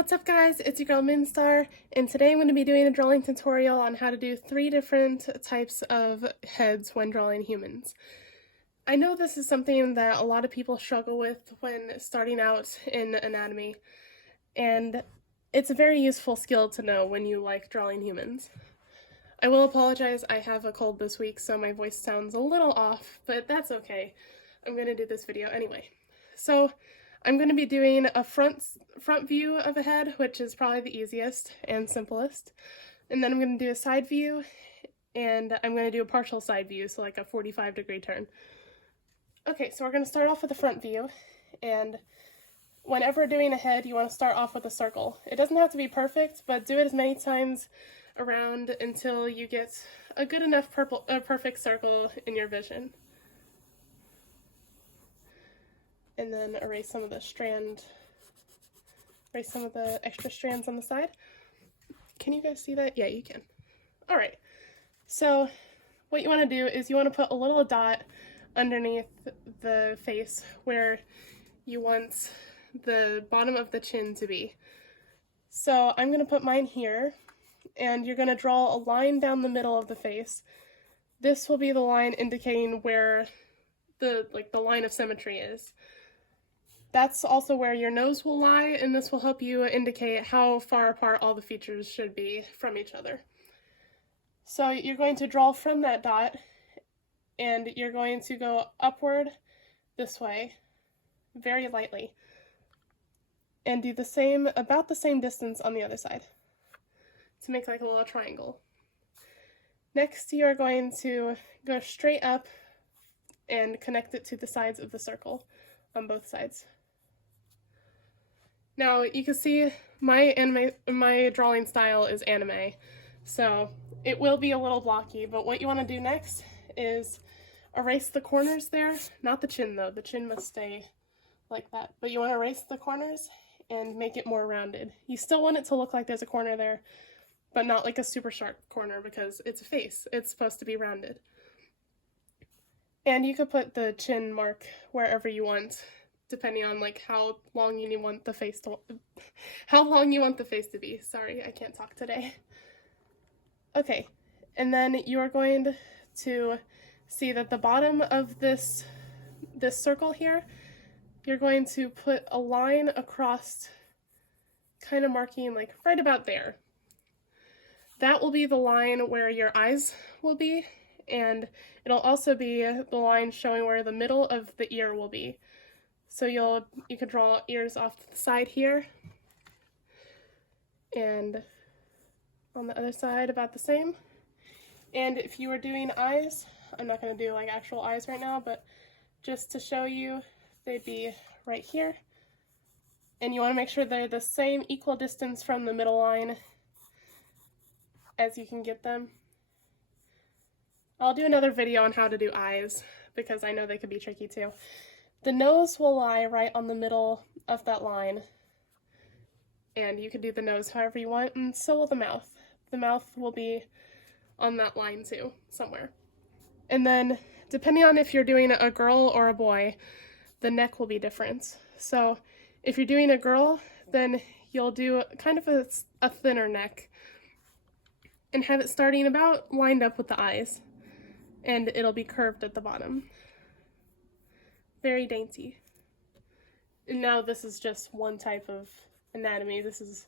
What's up guys, it's your girl Minstar, and today I'm going to be doing a drawing tutorial on how to do 3 different types of heads when drawing humans. I know this is something that a lot of people struggle with when starting out in anatomy, and it's a very useful skill to know when you like drawing humans. I will apologize, I have a cold this week, so my voice sounds a little off, but that's okay. I'm going to do this video anyway. So I'm going to be doing a front view of a head, which is probably the easiest and simplest. And then I'm going to do a side view, and I'm going to do a partial side view, so like a 45-degree turn. Okay, so we're going to start off with the front view, and whenever doing a head, you want to start off with a circle. It doesn't have to be perfect, but do it as many times around until you get a good enough perfect circle in your vision. And then erase some of the extra strands on the side. Can you guys see that? Yeah, you can. Alright, so what you want to do is you want to put a little dot underneath the face where you want the bottom of the chin to be. So I'm going to put mine here, and you're going to draw a line down the middle of the face. This will be the line indicating where the line of symmetry is. That's also where your nose will lie, and this will help you indicate how far apart all the features should be from each other. So you're going to draw from that dot, and you're going to go upward this way, very lightly, and do about the same distance on the other side, to make like a little triangle. Next, you are going to go straight up and connect it to the sides of the circle on both sides. Now, you can see my drawing style is anime, so it will be a little blocky, but what you want to do next is erase the corners there. Not the chin, though. The chin must stay like that. But you want to erase the corners and make it more rounded. You still want it to look like there's a corner there, but not like a super sharp corner because it's a face. It's supposed to be rounded. And you could put the chin mark wherever you want, depending on like how long you want the face to be. Sorry, I can't talk today. Okay, and then you are going to see that the bottom of this circle here, you're going to put a line across, kind of marking like right about there. That will be the line where your eyes will be, and it'll also be the line showing where the middle of the ear will be. So you can draw ears off to the side here, and on the other side about the same. And if you were doing eyes, I'm not going to do like actual eyes right now, but just to show you, they'd be right here. And you want to make sure they're the same equal distance from the middle line as you can get them. I'll do another video on how to do eyes because I know they could be tricky too. The nose will lie right on the middle of that line, and you can do the nose however you want, and so will the mouth. The mouth will be on that line too, somewhere. And then, depending on if you're doing a girl or a boy, the neck will be different. So, if you're doing a girl, then you'll do kind of a thinner neck, and have it starting about lined up with the eyes, and it'll be curved at the bottom. Very dainty. And now this is just one type of anatomy. This is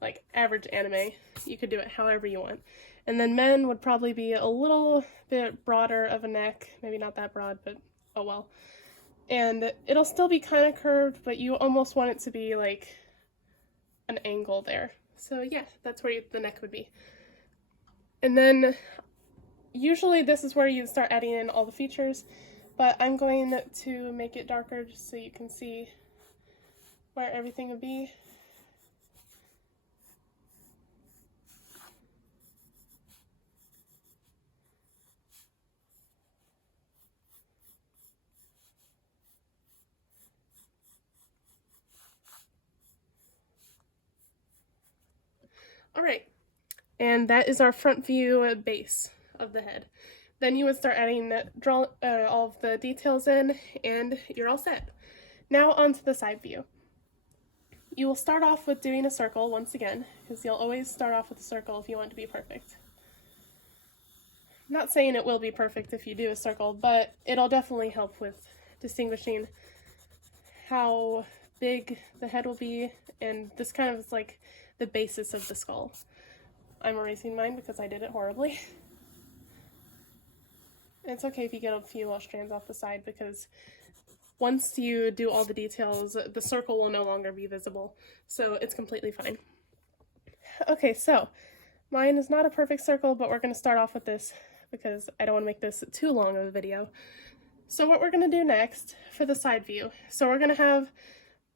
like average anime. You could do it however you want. And then men would probably be a little bit broader of a neck. Maybe not that broad, but oh well. And it'll still be kind of curved, but you almost want it to be like an angle there. So yeah, that's where the neck would be. And then usually this is where you start adding in all the features, but I'm going to make it darker just so you can see where everything would be. Alright, and that is our front view base of the head. Then you would start adding all of the details in, and you're all set. Now onto the side view. you will start off with doing a circle once again, because you'll always start off with a circle if you want to be perfect. I'm not saying it will be perfect if you do a circle, but it'll definitely help with distinguishing how big the head will be, and this kind of is like the basis of the skull. I'm erasing mine because I did it horribly. It's okay if you get a few little strands off the side, because once you do all the details, the circle will no longer be visible, so it's completely fine. Okay, so mine is not a perfect circle, but we're going to start off with this because I don't want to make this too long of a video. So what we're going to do next for the side view, so we're going to have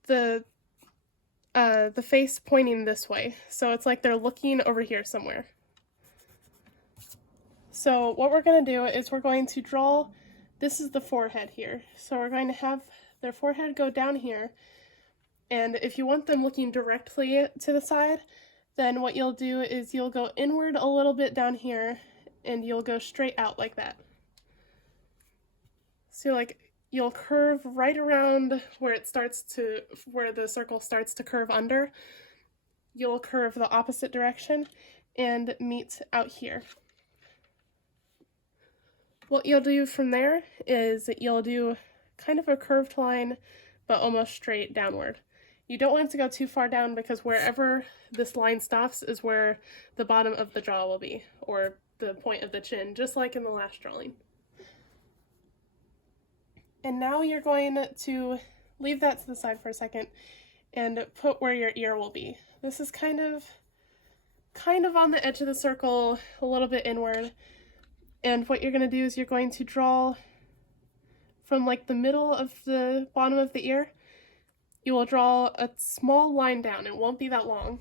the face pointing this way, so it's like they're looking over here somewhere. So what we're going to do is we're going to draw, this is the forehead here, so we're going to have their forehead go down here, and if you want them looking directly to the side, then what you'll do is you'll go inward a little bit down here, and you'll go straight out like that. So like you'll curve right around where it starts to, where the circle starts to curve under. You'll curve the opposite direction and meet out here. What you'll do from there is you'll do kind of a curved line, but almost straight downward. You don't want it to go too far down, because wherever this line stops is where the bottom of the jaw will be, or the point of the chin, just like in the last drawing. And now you're going to leave that to the side for a second and put where your ear will be. This is kind of on the edge of the circle, a little bit inward. And what you're going to do is you're going to draw from like the middle of the bottom of the ear. You will draw a small line down. It won't be that long.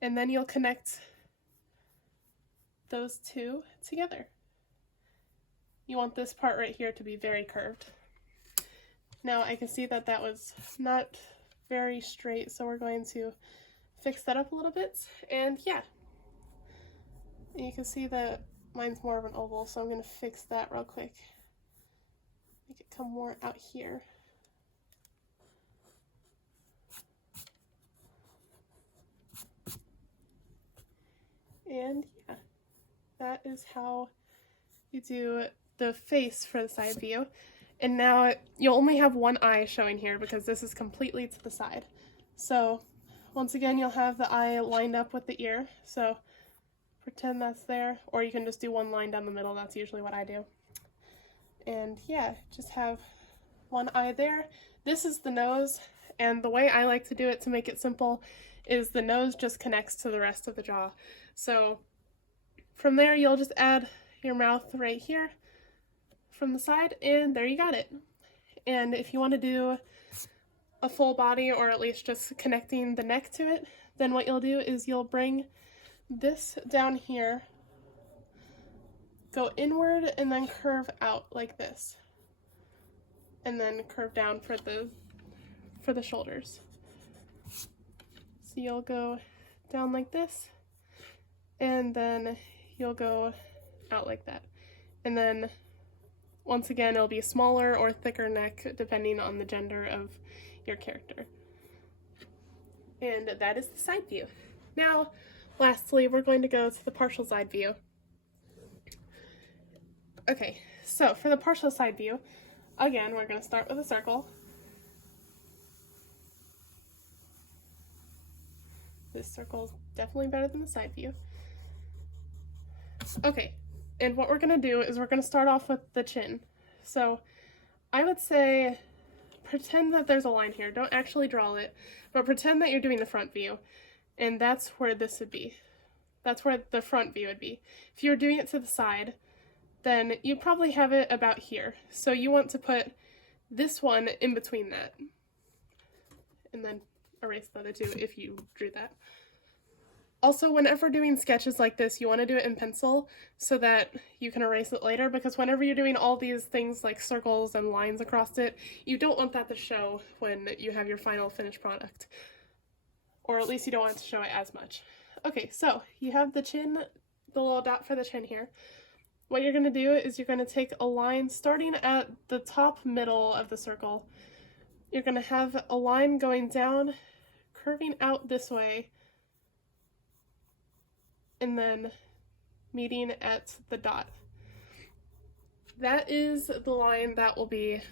And then you'll connect those two together. You want this part right here to be very curved. Now I can see that that was not very straight, so we're going to fix that up a little bit, and yeah. And you can see that mine's more of an oval, so I'm going to fix that real quick. Make it come more out here. And yeah, that is how you do the face for the side view. And now you'll only have one eye showing here because this is completely to the side. So once again, you'll have the eye lined up with the ear. So pretend that's there, or you can just do one line down the middle. That's usually what I do. And yeah, just have one eye there. This is the nose, and the way I like to do it to make it simple is the nose just connects to the rest of the jaw. So from there, you'll just add your mouth right here from the side, and there you got it. And if you want to do a full body, or at least just connecting the neck to it, then what you'll do is you'll bring this down here, go inward, and then curve out like this, and then curve down for the shoulders. So you'll go down like this, and then you'll go out like that. And then once again, it'll be a smaller or thicker neck depending on the gender of your character. And that is the side view. Now, lastly, we're going to go to the partial side view. Okay, so for the partial side view, again, we're going to start with a circle. This circle is definitely better than the side view. Okay, and what we're going to do is we're going to start off with the chin. So I would say pretend that there's a line here. Don't actually draw it, but pretend that you're doing the front view, and that's where this would be. That's where the front view would be. If you were doing it to the side, then you probably have it about here. So you want to put this one in between that, and then erase the other two if you drew that. Also, whenever doing sketches like this, you want to do it in pencil so that you can erase it later, because whenever you're doing all these things like circles and lines across it, you don't want that to show when you have your final finished product. Or at least you don't want it to show it as much. Okay, so you have the chin, the little dot for the chin here. What you're going to do is you're going to take a line starting at the top middle of the circle. You're going to have a line going down curving out this way and then meeting at the dot. That is the line that will be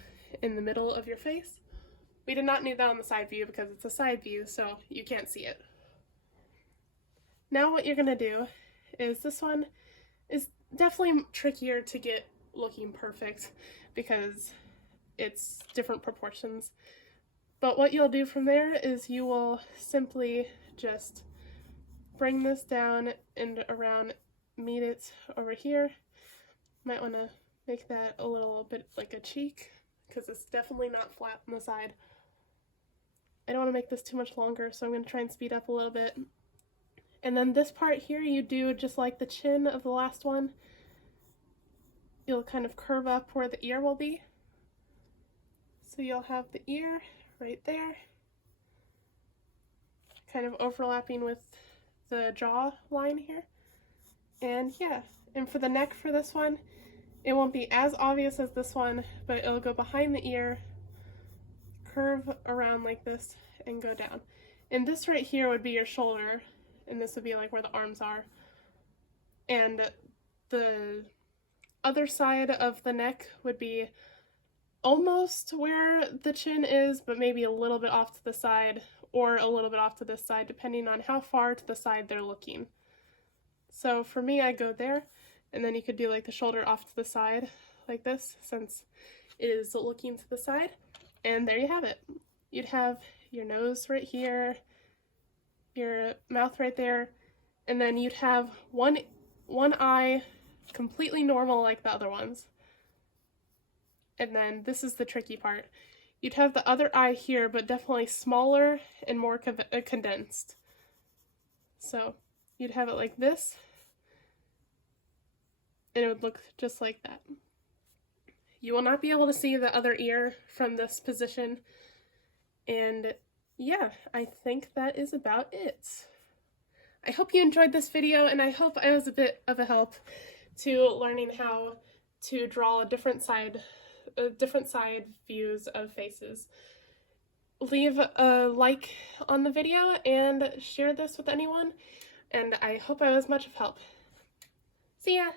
in the middle of your face. We did not need that on the side view because it's a side view, so you can't see it. Now what you're going to do is, this one is definitely trickier to get looking perfect because it's different proportions. But what you'll do from there is you will simply just bring this down and around, meet it over here. Might want to make that a little bit like a cheek because it's definitely not flat on the side. I don't want to make this too much longer, so I'm going to try and speed up a little bit. And then this part here, you do just like the chin of the last one. You'll kind of curve up where the ear will be. So you'll have the ear right there, kind of overlapping with the jaw line here. And yeah, and for the neck for this one, it won't be as obvious as this one, but it'll go behind the ear, curve around like this, and go down. And this right here would be your shoulder, and this would be like where the arms are. And the other side of the neck would be almost where the chin is, but maybe a little bit off to the side, or a little bit off to this side, depending on how far to the side they're looking. So for me, I go there, and then you could do like the shoulder off to the side, like this, since it is looking to the side. And there you have it. You'd have your nose right here, your mouth right there, and then you'd have one eye completely normal like the other ones. And then this is the tricky part. You'd have the other eye here, but definitely smaller and more condensed. So you'd have it like this, and it would look just like that. You will not be able to see the other ear from this position. And yeah, I think that is about it. I hope you enjoyed this video, and I hope I was a bit of a help to learning how to draw different side views of faces. Leave a like on the video and share this with anyone, and I hope I was much of help. See ya!